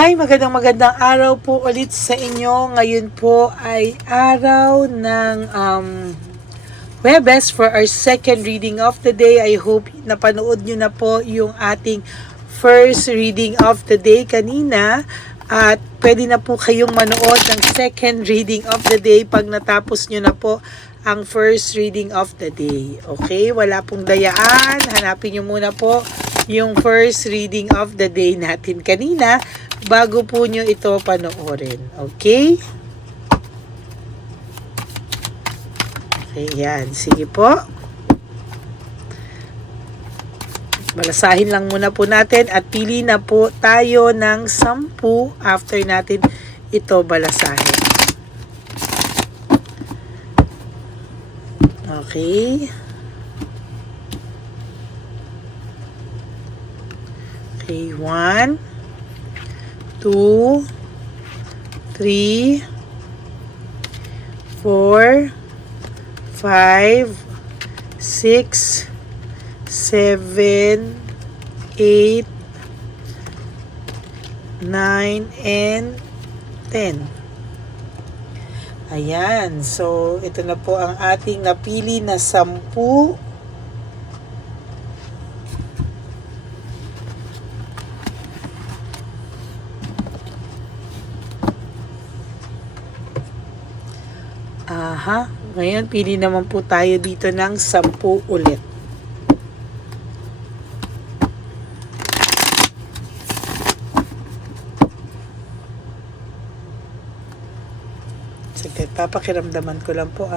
Hi, magandang araw po ulit sa inyo. Ngayon po ay araw ng Webes for our second reading of the day. I hope napanood nyo na po yung ating first reading of the day kanina. At pwede na po kayong manood ng second reading of the day pag natapos nyo na po ang first reading of the day. Okay? Wala pong dayaan. Hanapin nyo muna po yung first reading of the day natin kanina bago po nyo ito panoorin. Okay? Okay, yan. Sige po. Balasahin lang muna po natin at pili na po tayo ng 10 after natin ito balasahin. Okay. Okay, 1, 2, 3, 4, 5, 6, 7, 8, 9, and 10. Ayan. So, ito na po ang ating napili na 10. Aha. Ngayon, pili naman po tayo dito ng 10 ulit. Sige, papakiramdaman ko lang po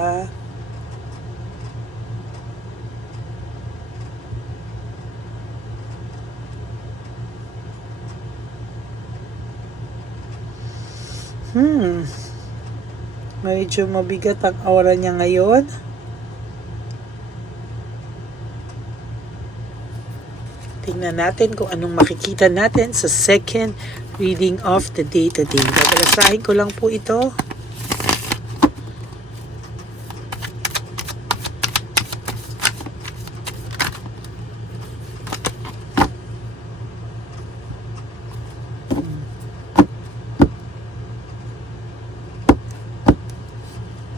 Medyo mabigat ang aura niya ngayon. Tingnan natin kung anong makikita natin sa second reading of the day today. Babalasahin ko lang po ito.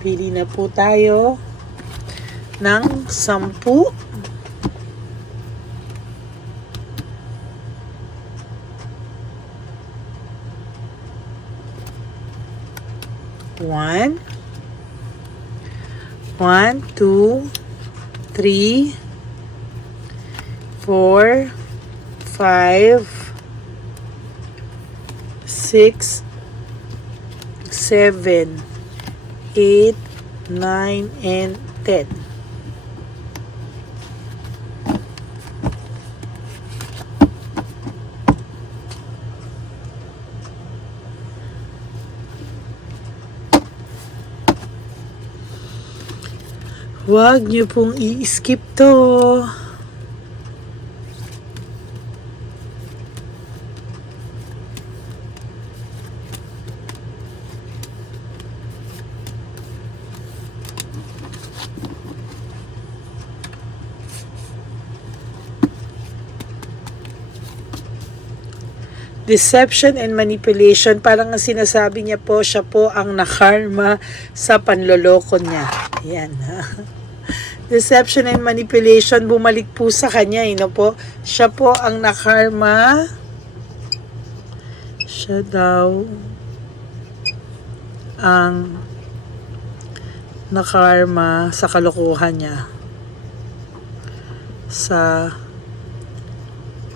Pili na po tayo ng 10. 1, 2, 3, 4, 5, 6, 7, 8, 9, and 10. Huwag niyo pong i-skip to. Deception and manipulation, parang ang sinasabi niya po, siya po ang nakarma sa panloloko niya. Ayan. Deception and manipulation, bumalik po sa kanya. Po. Siya po ang nakarma. Siya daw ang nakarma sa kalokohan niya. Sa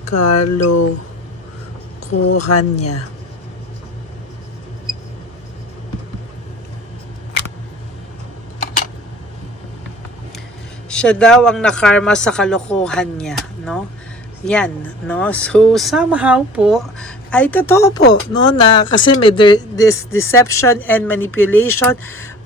kalokohan niya. Siya daw ang nakarma sa kalokohan niya, no? Yan, no? So, somehow po, ay totoo po, no? Na kasi may this deception and manipulation,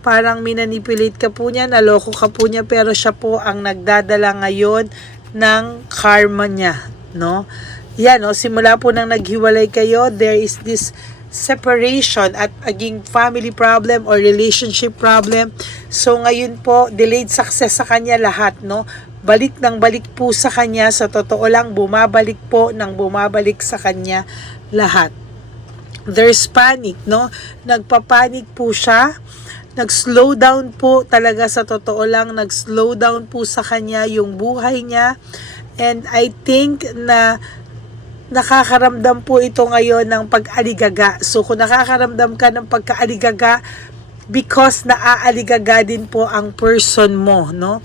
parang minanipulate ka po niya, naloko ka po niya, pero siya po ang nagdadala ngayon ng karma niya, no? Yan, no? Simula po nang naghiwalay kayo, there is this separation at aging family problem or relationship problem. So ngayon po, delayed success sa kanya lahat, no? Balik ng balik po sa kanya, sa totoo lang, bumabalik po ng bumabalik sa kanya lahat. there's panic, no? Nagpapanik po siya. Nag-slow down po talaga, sa totoo lang, nag-slow down po sa kanya yung buhay niya. And I think na nakakaramdam po ito ngayon ng pag-aligaga. So kung nakakaramdam ka ng pagka-aligaga, because naaaligaga din po ang person mo, no?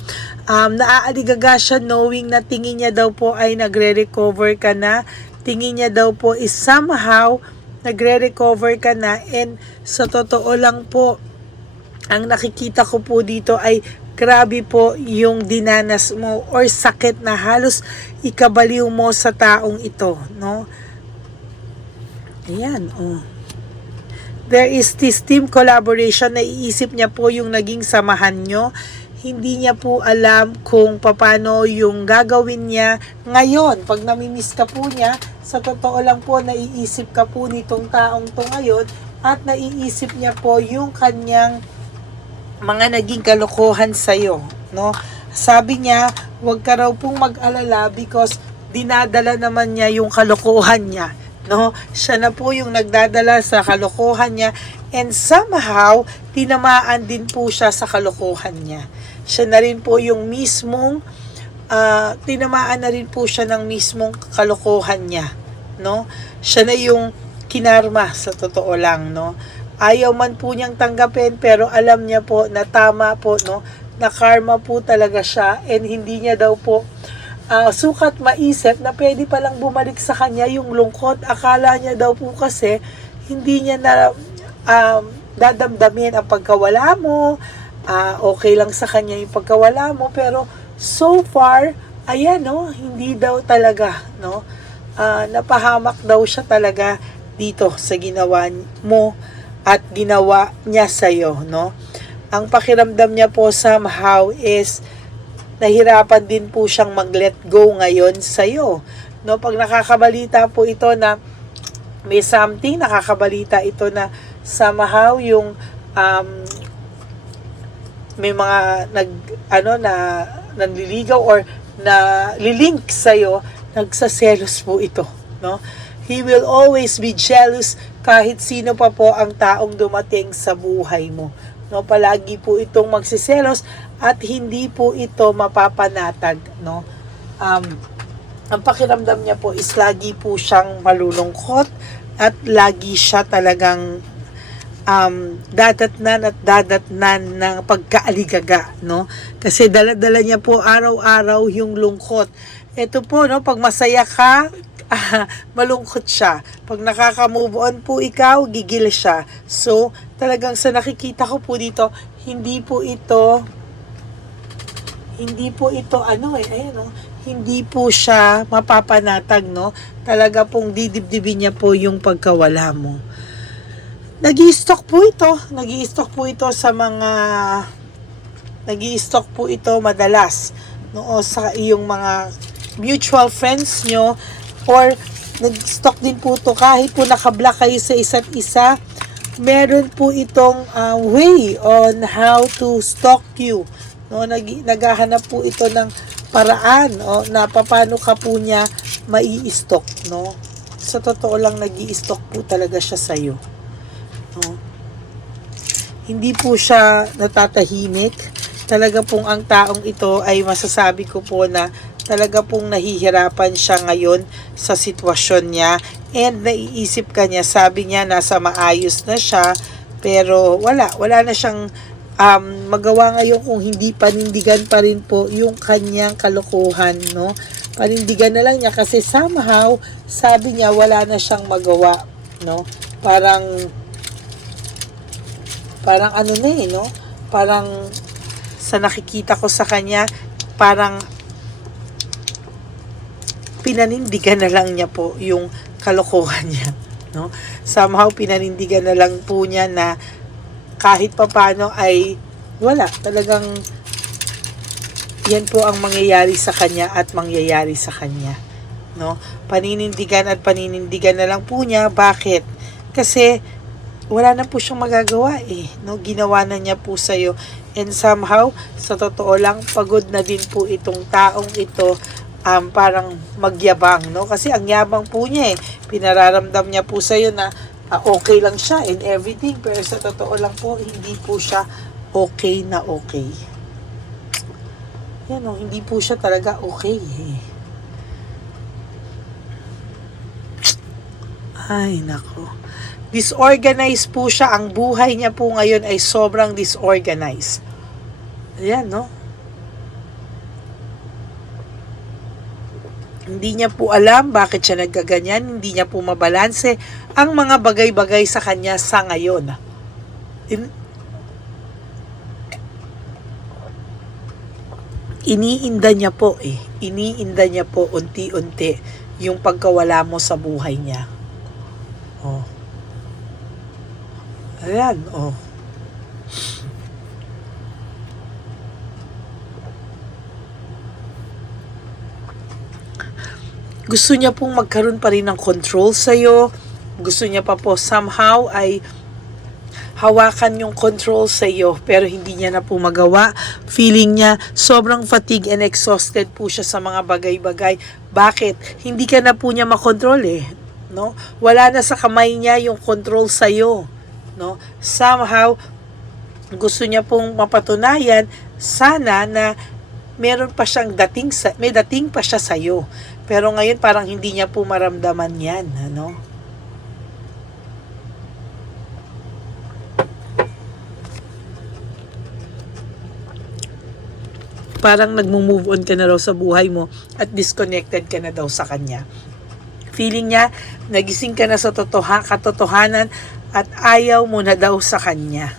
Naaaligaga siya knowing na tingin niya daw po ay nagre-recover ka na. Tingin niya daw po is somehow nagre-recover ka na, and sa totoo lang po, ang nakikita ko po dito ay grabe po yung dinanas mo or sakit na halos ikabaliw mo sa taong ito, no? Ayan, oh. There is this team collaboration, na iisip niya po yung naging samahan nyo. Hindi niya po alam kung paano yung gagawin niya ngayon. Pag namimiss ka po niya, sa totoo lang po, naiisip ka po nitong taong to ngayon, at naiisip niya po yung kanyang mga naging kalokohan sa'yo, no? Sabi niya, huwag ka raw pong mag-alala because dinadala naman niya yung kalokohan niya, no? Siya na po yung nagdadala sa kalokohan niya, and somehow, tinamaan din po siya sa kalokohan niya. Siya na rin po yung mismong, tinamaan na rin po siya ng mismong kalokohan niya, no? Siya na yung kinarma, sa totoo lang, no? Ayaw man po niyang tanggapin, pero alam niya po na tama po, no? Na karma po talaga siya, and hindi niya daw po sukat maisip na pwede palang bumalik sa kanya yung lungkot. Akala niya daw po kasi hindi niya na dadamdamin ang pagkawala mo, okay lang sa kanya yung pagkawala mo, pero so far, ayan, no? Hindi daw talaga, no? Napahamak daw siya talaga dito sa ginawa mo at ginawa niya sa'yo, no? Ang pakiramdam niya po somehow is nahirapan din po siyang mag-let go ngayon sa'yo, no? Pag nakakabalita po ito na may something, nakakabalita ito na somehow yung may mga nanliligaw or na lilink sa'yo, nagsaselos po ito, no? He will always be jealous kahit sino pa po ang taong dumating sa buhay mo. No, palagi po itong magsiselos at hindi po ito mapapanatag, no? Ang pakiramdam niya po is lagi po siyang malulungkot at lagi siya talagang dadatnan ng pagkaaligaga, no? Kasi dala-dala niya po araw-araw yung lungkot. Ito po, no, pag masaya ka, malungkot siya. Pag nakaka-move on po ikaw, gigil siya. So, talagang sa nakikita ko po dito, hindi po ito ayan, no? Hindi po siya mapapanatag, no? Talaga pong didibdibin niya po yung pagkawala mo. Nag-i-stock po ito madalas, no? Sa iyong mga mutual friends nyo, or nag-stock din po ito kahit po nakablock kayo sa isa't isa. Meron po itong way on how to stalk you, no? Naghahanap po ito ng paraan, na paano ka po niya mai-stalk, no? Sa totoo lang, nag-i-stalk po talaga siya sa iyo, no? Hindi po siya natatahimik. Talaga pong ang taong ito ay masasabi ko po na talaga pong nahihirapan siya ngayon sa sitwasyon niya, and naiisip ka niya, sabi niya nasa maayos na siya, pero wala na siyang magawa ngayon kung hindi panindigan pa rin po yung kanyang kalokohan, no? Panindigan na lang niya kasi somehow sabi niya wala na siyang magawa, no? Parang ano na no? Parang sa nakikita ko sa kanya, parang pinanindigan na lang niya po yung kalokohan niya, no? Somehow pinanindigan na lang po niya na kahit papaano ay wala, talagang yan po ang mangyayari sa kanya at mangyayari sa kanya, no? Paninindigan na lang po niya. Bakit? Kasi wala na po siyang magagawa, no? Ginawa na niya po sa'yo, and somehow sa totoo lang, pagod na din po itong taong ito parang magyabang, no? Kasi ang yabang po niya, pinararamdam niya po sa'yo na okay lang siya and everything, pero sa totoo lang po, hindi po siya okay na okay. Yan o, hindi po siya talaga okay eh. Ay, nako. Disorganized po siya. Ang buhay niya po ngayon ay sobrang disorganized. Ayan, no? Hindi niya po alam bakit siya nagkaganyan. Hindi niya po mabalanse ang mga bagay-bagay sa kanya sa ngayon. Iniinda niya po eh. Iniinda niya po unti-unti yung pagkawala mo sa buhay niya. Oh. Ayan, oh. Gusto niya pong magkaroon pa rin ng control sa'yo. Gusto niya pa po somehow ay hawakan yung control sa'yo, pero hindi niya na po magawa. Feeling niya sobrang fatigue and exhausted po siya sa mga bagay-bagay. Bakit? Hindi ka na po niya makontrol eh. No? Wala na sa kamay niya yung control sa'yo. No? Somehow, gusto niya pong mapatunayan sana na meron pa siyang may dating pa siya sa'yo. Pero ngayon parang hindi niya po maramdaman yan. Ano? Parang nagmo-move on ka na raw sa buhay mo at disconnected ka na daw sa kanya. Feeling niya, nagising ka na sa katotohanan at ayaw mo na daw sa kanya.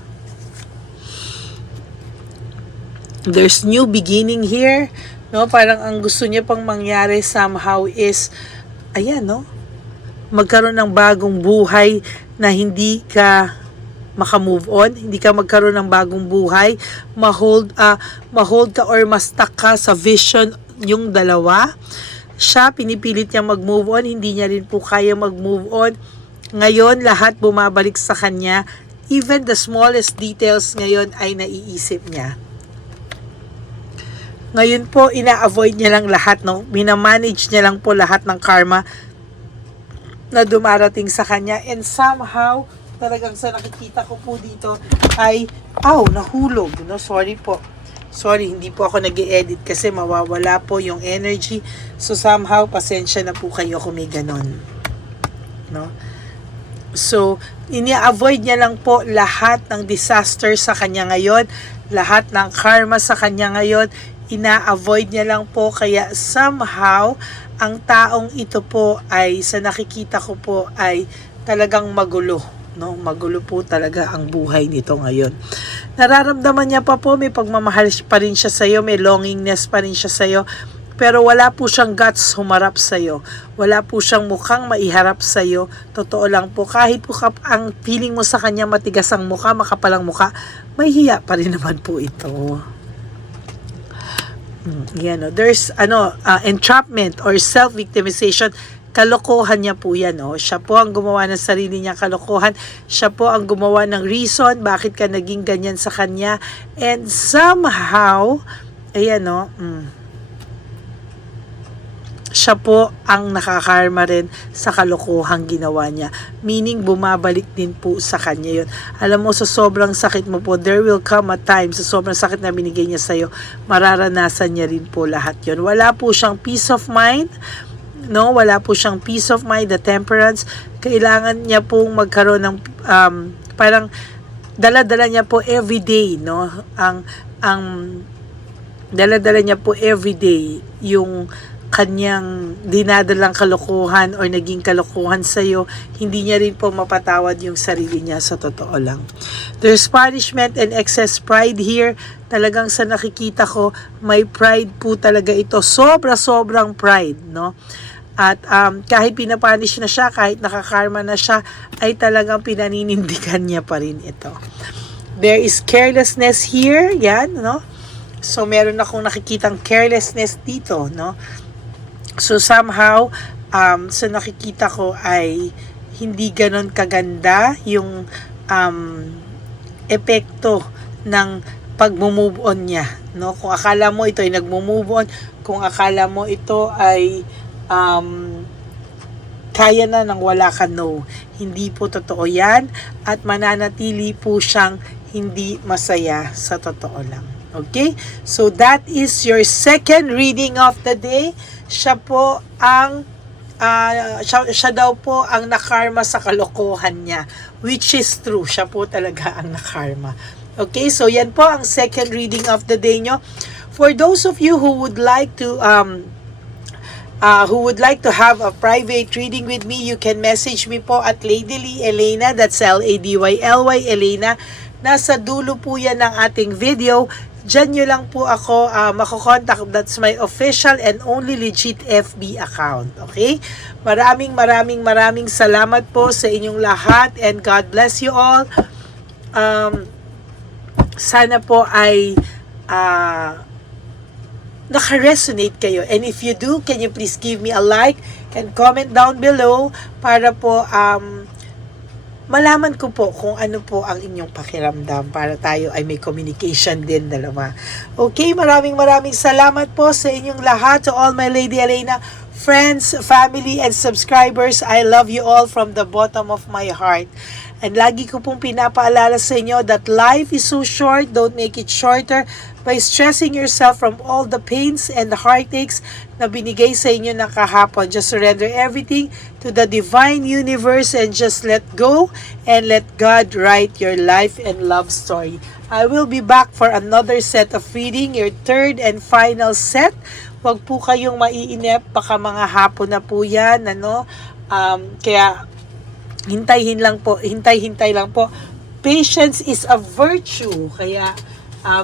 There's new beginning here. No, parang ang gusto niya pang mangyari somehow is, ayan, no? Magkaroon ng bagong buhay na hindi ka maka-move on, hindi ka magkaroon ng bagong buhay, ma-hold ka or ma-stuck ka sa vision yung dalawa. Siya, pinipilit niya mag-move on, hindi niya rin po kaya mag-move on. Ngayon, lahat bumabalik sa kanya. Even the smallest details ngayon ay naiisip niya. Ngayon po, ina-avoid niya lang lahat, no? Minamanage niya lang po lahat ng karma na dumarating sa kanya. And somehow, talagang sa nakikita ko po dito ay, nahulog, no? Sorry po. Sorry, hindi po ako nag-i-edit kasi mawawala po yung energy. So somehow, pasensya na po kayo kung may ganon. No? So, ini-avoid niya lang po lahat ng disaster sa kanya ngayon, lahat ng karma sa kanya ngayon, ina-avoid niya lang po. Kaya somehow, ang taong ito po ay, sa nakikita ko po, ay talagang magulo. No, magulo po talaga ang buhay nito ngayon. Nararamdaman niya pa po, may pagmamahal pa rin siya sa iyo, may longingness pa rin siya sa iyo, pero wala po siyang guts humarap sa iyo. Wala po siyang mukhang maiharap sa iyo. Totoo lang po, kahit po ang feeling mo sa kanya matigas ang mukha, makapalang mukha, may hiya pa rin naman po ito. Yan, no? There's entrapment or self-victimization. Kalokohan niya po yan. Siya po ang gumawa ng sarili niya kalokohan. Siya po ang gumawa ng reason bakit ka naging ganyan sa kanya. And somehow, ayan, siya po ang nakakarma rin sa kalokohang ginawa niya. Meaning, bumabalik din po sa kanya yun. Alam mo, sa sobrang sakit mo po, there will come a time, sa sobrang sakit na binigay niya sa'yo, mararanasan niya rin po lahat yun. Wala po siyang peace of mind. No, wala po siyang peace of mind, the temperance. Kailangan niya pong magkaroon ng parang dala-dala niya po everyday, no? Ang dala-dala niya po everyday yung kanyang dinadalang kalokohan or naging kalokohan sa iyo. Hindi niya rin po mapatawad yung sarili niya, sa totoo lang. There's punishment and excess pride here. Talagang sa nakikita ko, may pride po talaga ito. Sobrang pride, no? At kahit pinapunish na siya, kahit nakakarma na siya, ay talagang pinaninindigan niya pa rin ito. There is carelessness here, yan, no? So meron akong nakikitang carelessness dito, no? So somehow, sa nakikita ko ay hindi ganon kaganda yung epekto ng pag-move on niya, no? Kung akala mo ito ay nag-move on, kung akala mo ito ay kaya na nang wala ka no. Hindi po totoo yan at mananatili po siyang hindi masaya sa totoo lang. Okay? So that is your second reading of the day. Siya po ang siya daw po ang nakarma sa kalokohan niya, which is true. Siya po talaga ang nakarma. Okay, so yan po ang second reading of the day nyo. For those of you who would like to have a private reading with me, you can message me po at Ladyly Elena, that's Ladyly Elena. Nasa dulo po yan ng ating video. Diyan nyo lang po ako makokontak. That's my official and only legit FB account. Okay? Maraming salamat po sa inyong lahat and God bless you all. Sana po ay naka-resonate kayo. And if you do, can you please give me a like and comment down below para po malaman ko po kung ano po ang inyong pakiramdam para tayo ay may communication din dalawa. Okay, maraming salamat po sa inyong lahat, to all my Lady Elena friends, family, and subscribers. I love you all from the bottom of my heart. And lagi ko pong pinapaalala sa inyo that life is so short, don't make it shorter by stressing yourself from all the pains and the heartaches na binigay sa inyo ng kahapon. Just surrender everything to the divine universe and just let go and let God write your life and love story. I will be back for another set of reading, your third and final set. Huwag po kayong maiinip, baka mga hapon na po yan, kaya hintay lang po. Patience is a virtue, kaya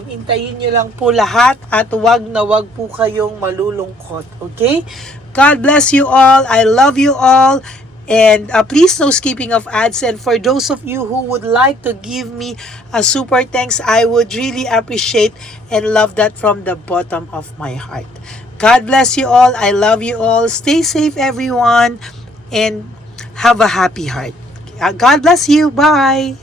hintayin nyo lang po lahat at wag po kayong malulungkot. Okay? God bless you all. I love you all. And please no skipping of ads. And for those of you who would like to give me a super thanks, I would really appreciate and love that from the bottom of my heart. God bless you all. I love you all. Stay safe, everyone. And have a happy heart. God bless you. Bye.